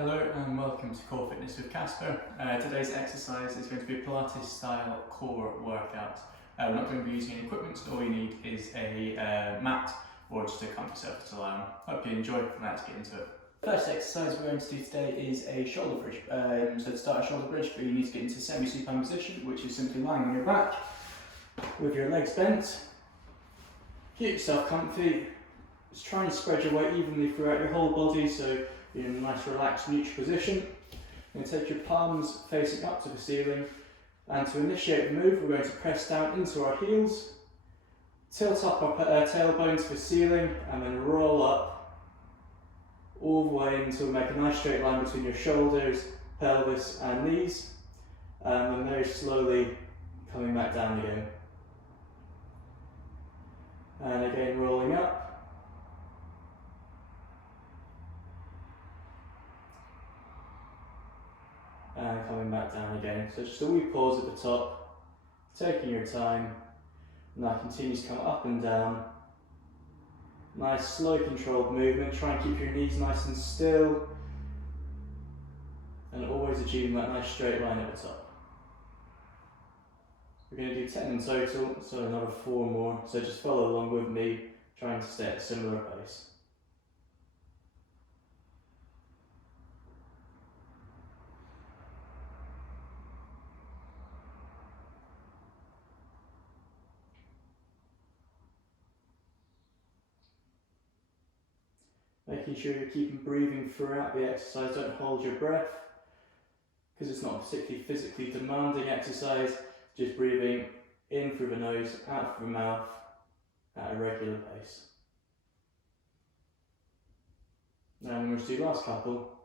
Hello and welcome to Core Fitness with Caspar. Today's exercise is going to be a Pilates style core workout. We're not going to be using any equipment, so all you need is a mat or just a comfy surface to lie on. Hope you enjoy, and let's get into it. The first exercise we're going to do today is a shoulder bridge. So to start a shoulder bridge, you need to get into semi-supine position, which is simply lying on your back with your legs bent. Keep yourself comfy. Just try and spread your weight evenly throughout your whole body, so you're in a nice relaxed neutral position. You're going to take your palms facing up to the ceiling, and to initiate the move we're going to press down into our heels, tilt up our tailbone to the ceiling, and then roll up all the way until we make a nice straight line between your shoulders, pelvis and knees, and then very slowly coming back down again. And again rolling up. And coming back down again. So just a wee pause at the top, taking your time, and that continues to come up and down. Nice slow controlled movement, try and keep your knees nice and still, and always achieving that nice straight line at the top. We're going to do 10 in total, so another 4 more, so just follow along with me, trying to stay at a similar pace. Making sure you're keeping breathing throughout the exercise, don't hold your breath, because it's not a particularly physically demanding exercise, just breathing in through the nose, out through the mouth, at a regular pace. Now I'm going to do the last couple.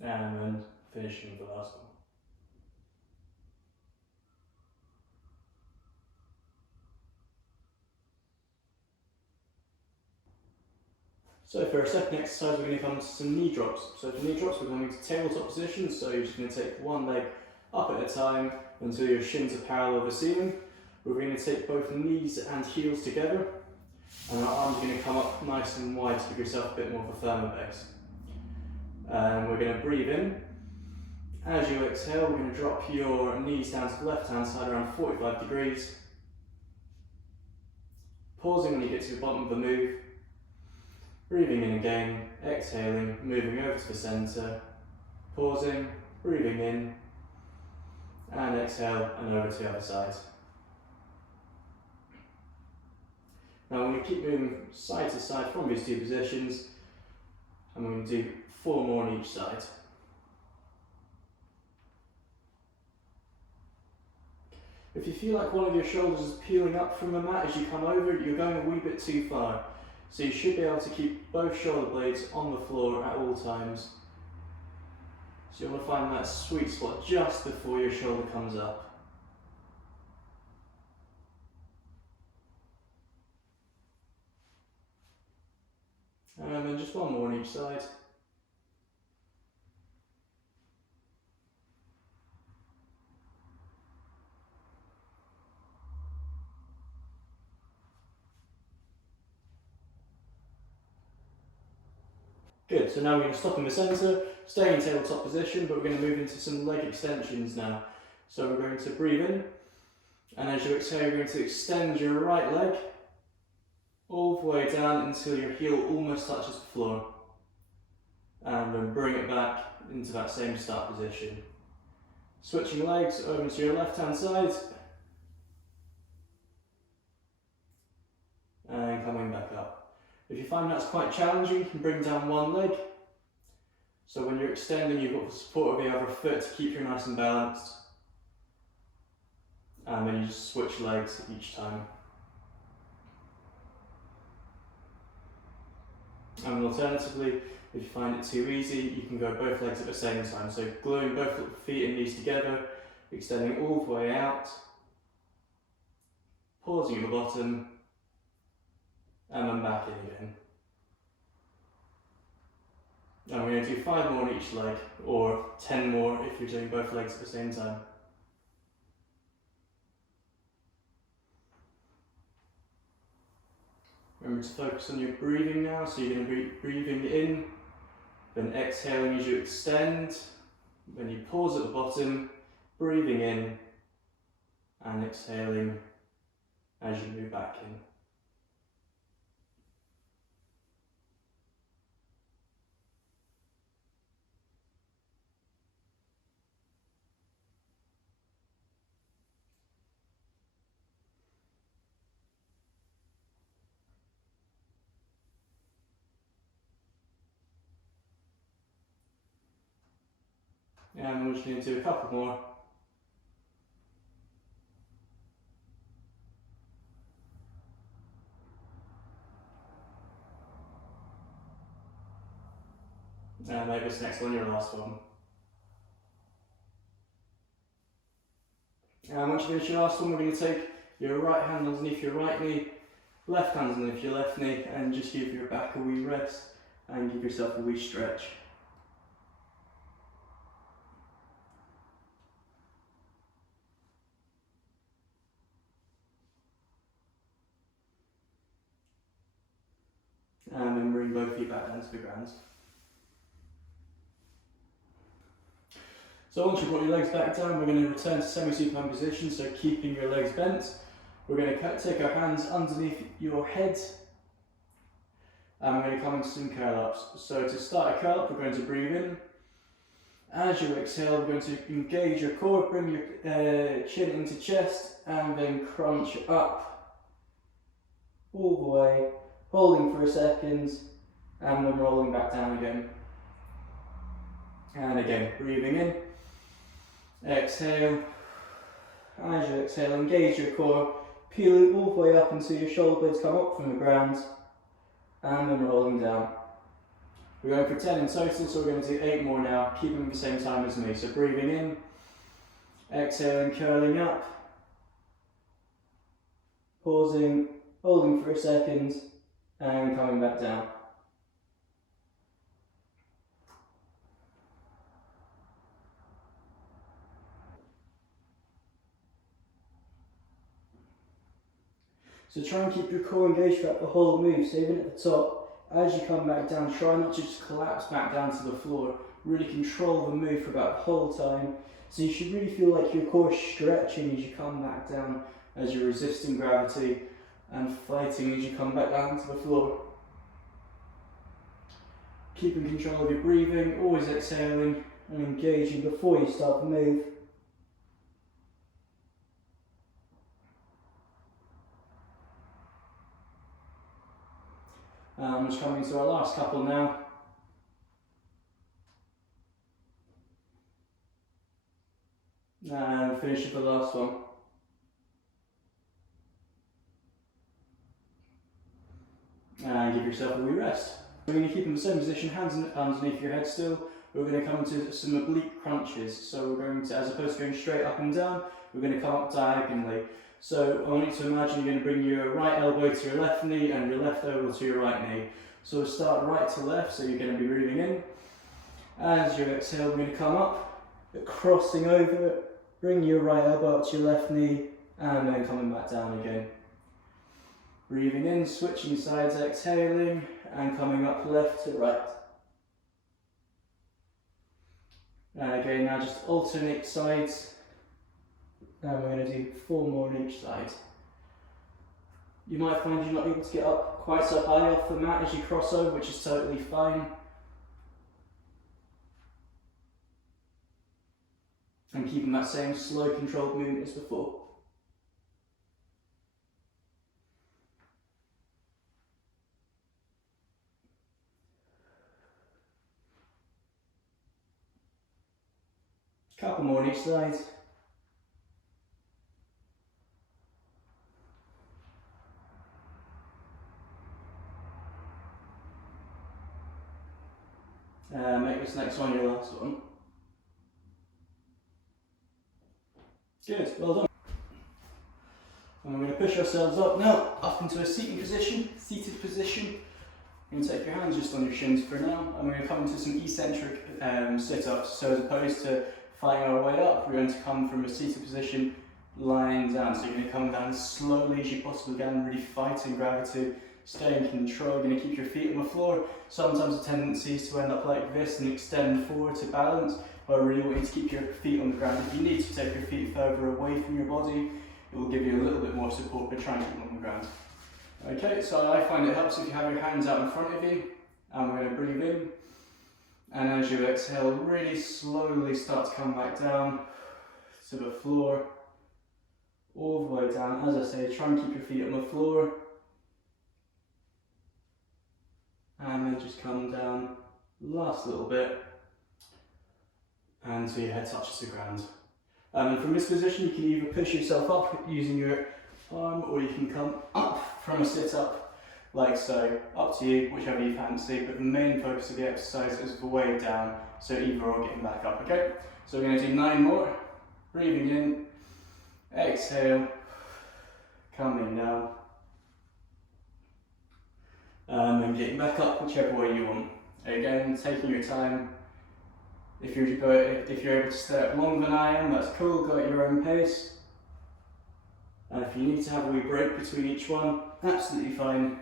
And then finishing with the last one. So for our second exercise, we're going to come to some knee drops. So for knee drops, we're going to tabletop position. So you're just going to take one leg up at a time until your shins are parallel with the ceiling. We're going to take both knees and heels together, and our arms are going to come up nice and wide to give yourself a bit more of a firmer base. And we're going to breathe in. As you exhale, we're going to drop your knees down to the left hand side around 45 degrees. Pausing when you get to the bottom of the move. Breathing in again, exhaling, moving over to the centre, pausing, breathing in, and exhale, and over to the other side. Now we're going to keep moving side to side from these two positions, and we're going to do 4 more on each side. If you feel like one of your shoulders is peeling up from the mat as you come over, you're going a wee bit too far. So you should be able to keep both shoulder blades on the floor at all times. So you want to find that sweet spot just before your shoulder comes up. And then just 1 more on each side. Good, so now we're going to stop in the centre, stay in tabletop position, but we're going to move into some leg extensions now. So we're going to breathe in, and as you exhale, you're going to extend your right leg all the way down until your heel almost touches the floor. And then bring it back into that same start position. Switching legs over to your left hand side, and coming back up. If you find that's quite challenging, you can bring down one leg. So when you're extending, you've got the support of the other foot to keep you nice and balanced. And then you just switch legs each time. And alternatively, if you find it too easy, you can go both legs at the same time. So gluing both feet and knees together, extending all the way out, pausing at the bottom, and then back in again. And we're going to do 5 more on each leg, or 10 more if you're doing both legs at the same time. Remember to focus on your breathing now, so you're going to be breathing in, then exhaling as you extend, then you pause at the bottom, breathing in and exhaling as you move back in. And we're just going to do a couple more. And make this next one your last one. And once you finish your last one, we're going to take your right hand underneath your right knee, left hand underneath your left knee, and just give your back a wee rest and give yourself a wee stretch. And then bring both feet back down to the ground. So once you've brought your legs back down, we're going to return to semi-supine position, so keeping your legs bent. We're going to take our hands underneath your head, and we're going to come into some curl-ups. So to start a curl-up, we're going to breathe in. As you exhale, we're going to engage your core, bring your chin into chest, and then crunch up all the way, holding for a second, and then rolling back down again. And again, breathing in, exhale. As you exhale, engage your core, peeling all the way up until your shoulder blades come up from the ground, and then rolling down. We're going for 10 in total, so we're going to do 8 more now, keeping the same time as me. So breathing in, exhaling, curling up, pausing, holding for a second, and coming back down. So try and keep your core engaged throughout the whole move, so even at the top, as you come back down, try not to just collapse back down to the floor. Really control the move for about the whole time. So you should really feel like your core is stretching as you come back down, as you're resisting gravity and fighting as you come back down to the floor. Keeping control of your breathing, always exhaling and engaging before you start the move. I'm just coming to our last couple now. And finish with the last one. And give yourself a wee rest. We're going to keep in the same position, hands underneath your head still. We're going to come into some oblique crunches. So we're going to, as opposed to going straight up and down, we're going to come up diagonally. So I want you to imagine you're going to bring your right elbow to your left knee and your left elbow to your right knee. So we'll start right to left, so you're going to be breathing in. As you exhale, we're going to come up, crossing over, bring your right elbow up to your left knee, and then coming back down again. Breathing in, switching sides, exhaling, and coming up left to right. And again, now just alternate sides. And we're going to do 4 more on each side. You might find you're not able to get up quite so high off the mat as you cross over, which is totally fine. And keeping that same slow controlled movement as before. Couple more on each side. Make this next one your last one. Good, well done. And we're going to push ourselves up now, up into a seated position. You're going to take your hands just on your shins for now, and we're going to come into some eccentric sit-ups. So as opposed to fighting our way up, we're going to come from a seated position, lying down. So you're going to come down as slowly as you possibly can, really fighting gravity stay in control. You're going to keep your feet on the floor. Sometimes the tendency is to end up like this and extend forward to balance, but I really want you to keep your feet on the ground. If you need to take your feet further away from your body, it will give you a little bit more support, but try and keep them on the ground. Okay, so I find it helps if you have your hands out in front of you, and we're going to breathe in, and as you exhale, really slowly start to come back down to the floor, all the way down. As I say, try and keep your feet on the floor, and then just come down, last little bit, and so your head touches the ground. And from this position, you can either push yourself up using your arm, or you can come up from a sit-up, like so. Up to you, whichever you fancy, but the main focus of the exercise is the way down, so either or getting back up, okay? So we're going to do 9 more. Breathing in, exhale, coming down, and then getting back up whichever way you want. Again, taking your time. If you're able to stay up longer than I am, that's cool, go at your own pace. And if you need to have a wee break between each one, absolutely fine.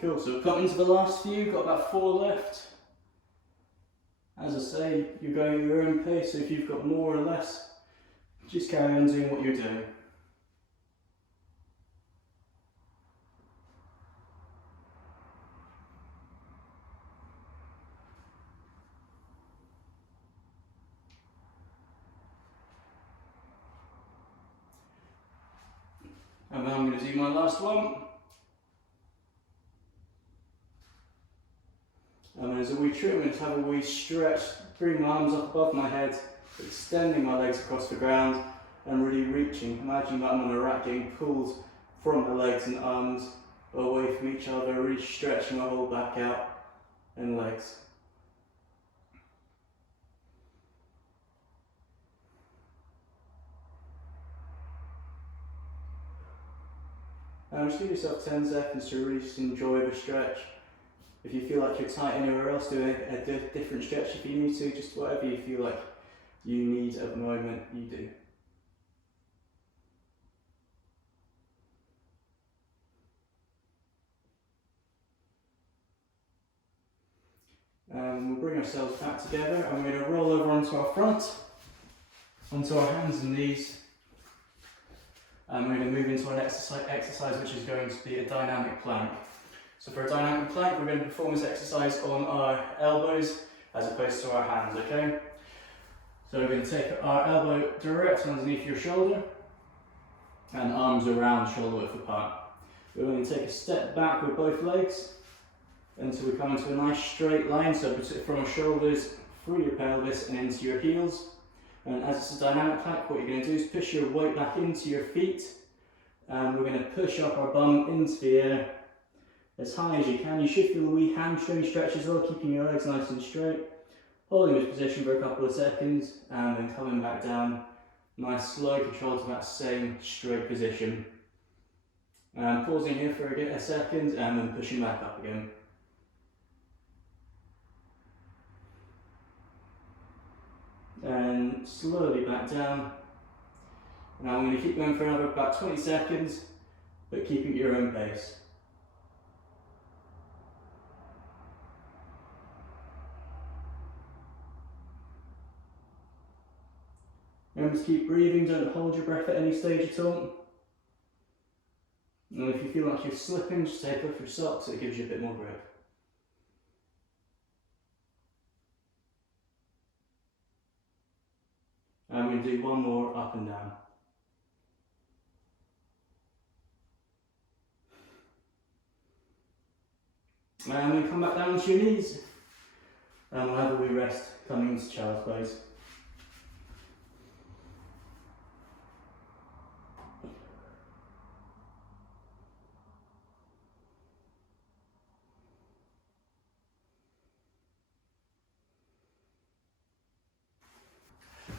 Cool, so we've got into the last few, got about 4 left. As I say, you're going at your own pace, so if you've got more or less, just carry on doing what you're doing. And then I'm going to do my last one. And as a wee trick, I'm going to have a wee stretch, bring my arms up above my head, extending my legs across the ground and really reaching. Imagine that I'm on a rack getting pulled from the legs and arms away from each other, really stretching my whole back out and legs. And just give yourself 10 seconds to really just enjoy the stretch. If you feel like you're tight anywhere else, do a different stretch if you need to, just whatever you feel like you need at the moment, you do. We'll bring ourselves back together and we're going to roll over onto our front, onto our hands and knees. And we're going to move into an exercise which is going to be a dynamic plank. So for a dynamic plank, we're going to perform this exercise on our elbows as opposed to our hands, okay? So we're going to take our elbow direct underneath your shoulder and arms around shoulder width apart. We're going to take a step back with both legs until we come into a nice straight line, so from our shoulders through your pelvis and into your heels. And as it's a dynamic plank, what you're going to do is push your weight back into your feet, and we're going to push up our bum into the air as high as you can. You should feel a wee hamstring stretch as well, keeping your legs nice and straight. Holding this position for a couple of seconds and then coming back down. Nice slow control to that same straight position. And pausing here for a second and then pushing back up again. And slowly back down. Now I'm going to keep going for another about 20 seconds, but keeping at your own pace. Remember to keep breathing, don't hold your breath at any stage at all. And if you feel like you're slipping, just take off your socks, it gives you a bit more grip. And I'm going to do one more up and down. And then come back down to your knees. And we'll have a wee rest coming into child's pose.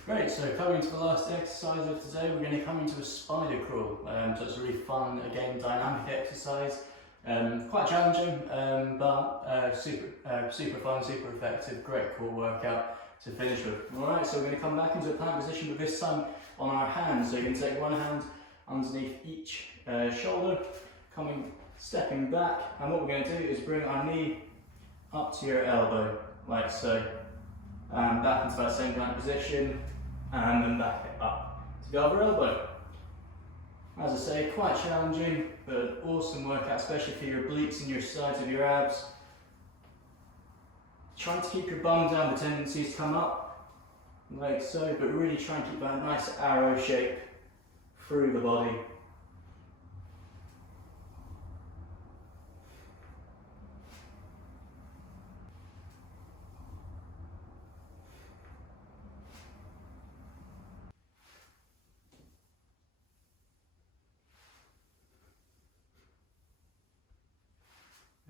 Great, so coming to the last exercise of today, we're going to come into a spider crawl. So it's a really fun, again, dynamic exercise. Quite challenging, but super fun, super effective, great core workout to finish with. Alright, so we're going to come back into a plank position, but this time on our hands. So you can take one hand underneath each shoulder, stepping back, and what we're going to do is bring our knee up to your elbow, like so. And back into that same plank position, and then back up to the other elbow. As I say, quite challenging, but an awesome workout, especially for your obliques and your sides of your abs. Trying to keep your bum down, the tendencies to come up, like so, but really try and keep that nice arrow shape through the body.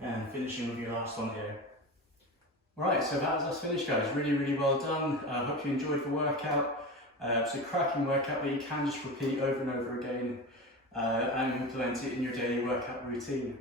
And finishing with your last one here. Right, so that was us finished, guys. Really well done. I hope you enjoyed the workout. It's a cracking workout that you can just repeat over and over again and implement it in your daily workout routine.